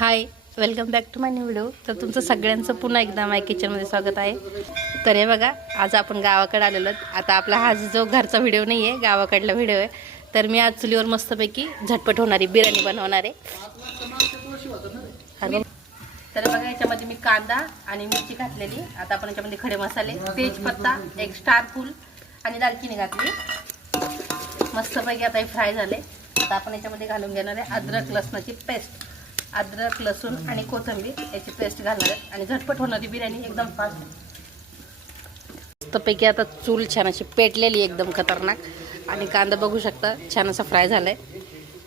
Hi welcome back to my new video तर तुमचं सगळ्यांचं पुन्हा एकदा माय किचनमध्ये स्वागत आहे. तर हे बघा आज आपण गावाकडे आलेलो आता आपला हा जो घरचा व्हिडिओ नाही आहे गावाकडला व्हिडिओ आहे. तर मी आज चुलीवर मस्तपैकी झटपट होणारी बिर्याणी बनवणार आहे. तर बघा याच्यामध्ये मी कांदा आणि मिरची घातलेली. आता आपण याच्यामध्ये खडे मसाले तेजपत्ता एक स्टार फूल आणि दालचिनी घातली. मस्तपैकी आता हे फ्राय झाले. आता आपण याच्यामध्ये घालून घेणार आहे अद्रक लसणाची पेस्ट अद्रक लसूण आणि कोथिंबीर याची पेस्ट घालणार आहे. आणि झटपट होणारी बिर्याणी एकदम फास्ट मस्तपैकी आता चूल छान अशी पेटलेली एकदम खतरनाक. आणि कांदा बघू शकता छान असा फ्राय झालाय.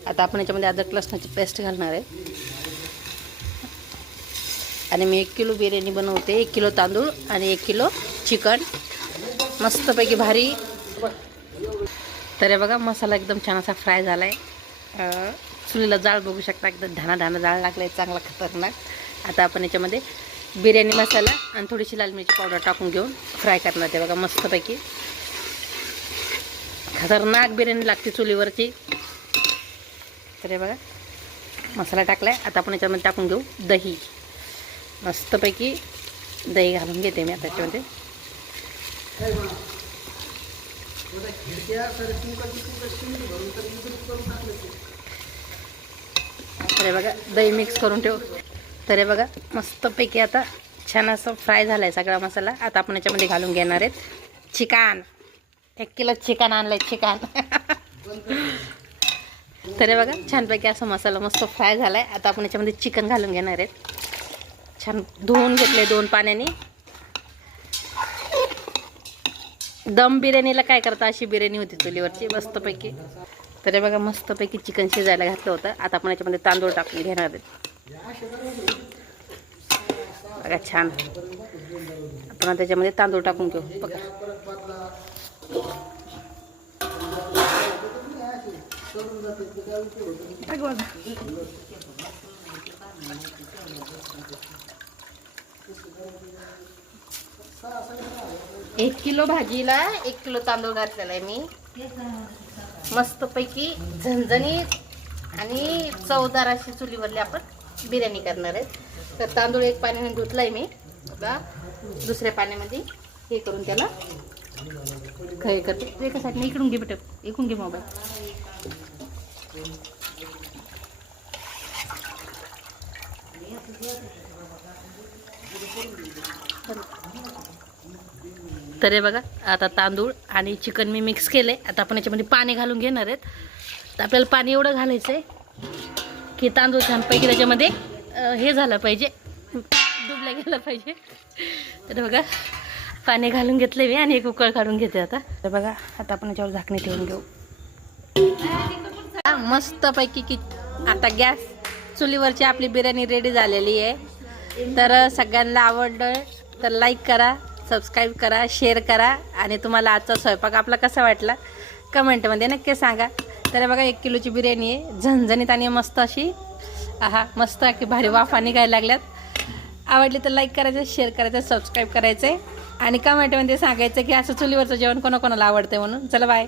आता आपण याच्यामध्ये अद्रक लसणाची पेस्ट घालणार आहे. आणि मी एक किलो बिर्याणी बनवते एक किलो तांदूळ आणि एक किलो चिकन. मस्तपैकी भारी. तर बघा मसाला एकदम छान असा फ्राय झाला आहे चुलीला जाळ बघू शकता एकदम धाना धाना जाळ लागला आहे चांगला खतरनाक. आता आपण याच्यामध्ये बिर्याणी मसाला आणि थोडीशी लाल मिरची पावडर टाकून घेऊन फ्राय करणार ते बघा मस्तपैकी. खतरनाक बिर्याणी लागते चुलीवरची. तर हे बघा मसाला टाकला आहे आता आपण याच्यामध्ये टाकून घेऊ दही. मस्तपैकी दही घालून घेते मी आता याच्यामध्ये. अरे बघा दही मिक्स करून ठेव. तर बघा मस्तपैकी आता छान असं फ्राय झाला आहे सगळा मसाला. आता आपण याच्यामध्ये घालून घेणार आहेत चिकन. एक किलो चिकन आणलं आहे चिकन. तर बघा छानपैकी असा मसाला मस्त फ्राय झाला आहे आता आपण याच्यामध्ये चिकन घालून घेणार आहेत. छान धुवून घेतले दोन पाण्याने. दम बिर्याणीला काय करता अशी बिर्याणी होती चुलीवरची मस्तपैकी. तर बघा मस्तपैकी चिकन शिजायला घातलं होतं. आता आपण याच्यामध्ये तांदूळ टाकून घेणार आहेत बघा छान. आपण त्याच्यामध्ये तांदूळ टाकून घेऊ. बघा बघा. एक किलो भाजीला एक किलो तांदूळ घातलेला आहे मी. मस्तपैकी झणझणीत आणि चवदार अशी चुलीवरली आपण बिर्याणी करणार आहे. तर तांदूळ एक पाण्याने धुतलाय मी. आता दुसऱ्या पाण्यामध्ये हे करून त्याला हे करते. एकासाठी इकडून घे बेटा. इकडून घे मोबाईल तर हे बघा आता तांदूळ आणि चिकन मी मिक्स केले. आता आपण याच्यामध्ये पाणी घालून घेणार आहेत. तर आपल्याला पाणी एवढं घालायचं आहे की तांदूळ छानपैकी त्याच्यामध्ये हे झालं पाहिजे. डुबला गेला पाहिजे. तर बघा पाणी घालून घेतले मी आणि एक उकळ काढून घेते आता. तर बघा आता आपण याच्यावर झाकणी ठेवून घेऊ. मस्तपैकी की आता गॅस चुलीवरची आपली बिर्याणी रेडी झालेली आहे. तर सगळ्यांना आवडलं तर लाईक करा सबस्क्राईब करा शेअर करा. आणि तुम्हाला आजचा स्वयंपाक आपला कसा वाटला? कमेंटमध्ये नक्की सांगा. तर बघा एक किलोची बिर्याणी आहे. झणझणीत आणि मस्त अशी आहा मस्त की भारी वाफा निघायला लागल्यात. आवडली तर लाईक करायचं शेअर करायचं सबस्क्राईब करायचं. आणि कमेंटमध्ये सांगायचं की असं चुलीवरचं जेवण कोणाकोणाला आवडतं म्हणून. चला बाय